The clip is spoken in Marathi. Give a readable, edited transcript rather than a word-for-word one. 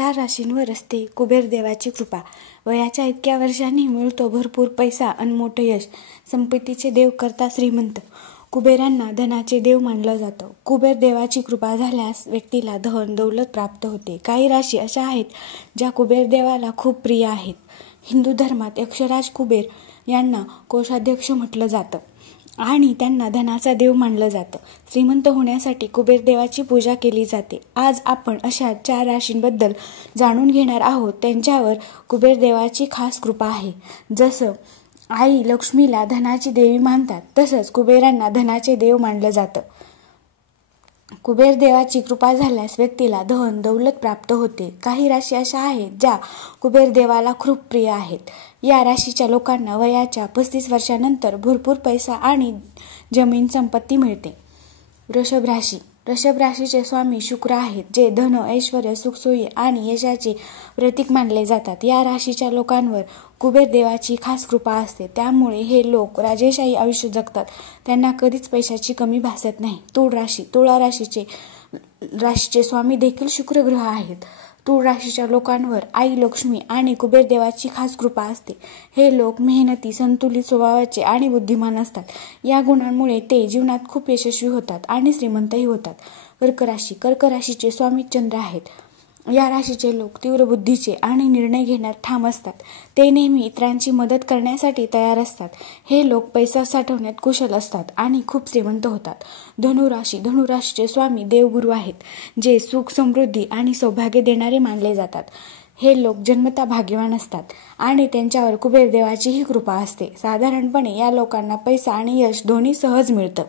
4 राशींवर असते कुबेर देवाची कृपा। वयाच्या इतक्या वर्षांनी मिळतो भरपूर पैसा अन मोठं यश। संपत्तीचे देव करता श्रीमंत। कुबेरांना धनाचे देव मानलं जातं। कुबेर देवाची कृपा झाल्यास व्यक्तीला धन दौलत प्राप्त होते। काही राशी अशा आहेत ज्या कुबेर देवाला खूप प्रिय आहेत। हिंदू धर्मात यक्षराज कुबेर यांना कोषाध्यक्ष म्हटलं जातं आणि त्यांना धनाचा देव मानलं जातं। श्रीमंत होण्यासाठी कुबेर देवाची पूजा केली जाते। आज आपण अशा 4 राशींबद्दल जाणून घेणार आहोत, त्यांच्यावर कुबेर देवाची खास कृपा आहे। जसं आई लक्ष्मीला धनाची देवी मानतात, तसंच कुबेरांना धनाचे देव मानलं जातं। कुबेर देवाची कृपा झाल्यास व्यक्तीला धन दौलत प्राप्त होते। काही राशी अशा आहेत ज्या कुबेर देवाला खूप प्रिय आहेत। या राशीच्या लोकांना वयाच्या 35 वर्षानंतर भरपूर पैसा आणि जमीन संपत्ती मिळते। वृषभ राशी। वृषभ राशीचे स्वामी शुक्र आहेत, जे धन ऐश्वर्य सुखसोयी आणि यशाचे प्रतीक मानले जातात। या राशीच्या लोकांवर कुबेर देवाची खास कृपा असते, त्यामुळे हे लोक राजेशाही आयुष्य जगतात। त्यांना कधीच पैशाची कमी भासत नाही। तुळ राशी। तुळा राशीचे स्वामी देखील शुक्र ग्रह आहेत। तुळ राशीच्या लोकांवर आई लक्ष्मी आणि कुबेर देवाची खास कृपा असते। हे लोक मेहनती, संतुलित स्वभावाचे आणि बुद्धिमान असतात। या गुणांमुळे ते जीवनात खूप यशस्वी होतात आणि श्रीमंतही होतात। कर्क राशी। कर्क राशीचे स्वामी चंद्र आहेत। या राशीचे लोक तीव्र बुद्धीचे आणि निर्णय घेण्यात ठाम असतात। ते नेहमी इतरांची मदत करण्यासाठी तयार असतात। हे लोक पैसा साठवण्यात कुशल असतात आणि खूप श्रीमंत होतात। धनु राशी। धनु राशीचे स्वामी देवगुरु आहेत, जे सुख, समृद्धी आणि सौभाग्य देणारे मानले जातात। हे लोक जन्मतः भाग्यवान असतात आणि त्यांच्यावर कुबेर देवाचीही कृपा असते। साधारणपणे या लोकांना पैसा आणि यश दोन्ही सहज मिळतं।